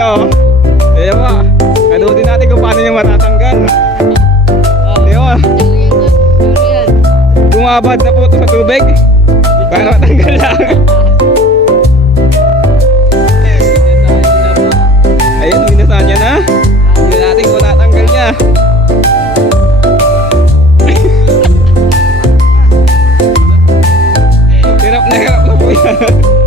siya oh. Ayan ba? Kalutin natin kung paano niya matatanggal. Ayan ba? Bumabad na po ito sa tubig. Para matanggal lang. Ayun, minasahan niya na. Hindi natin kung natanggal niya. Hirap na po yan.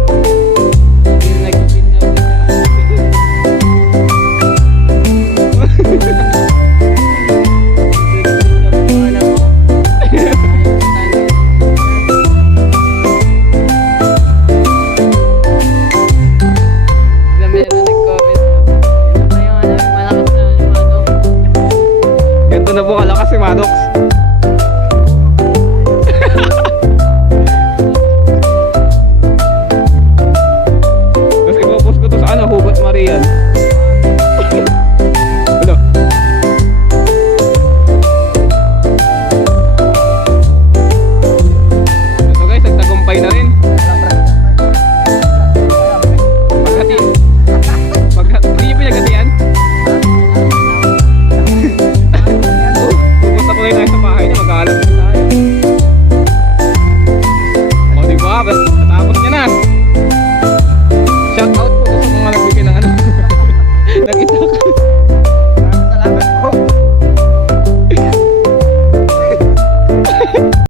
Ganito na po kalakas si Maddox. Tapos ipopost ko to sa ano, Hugot Marian.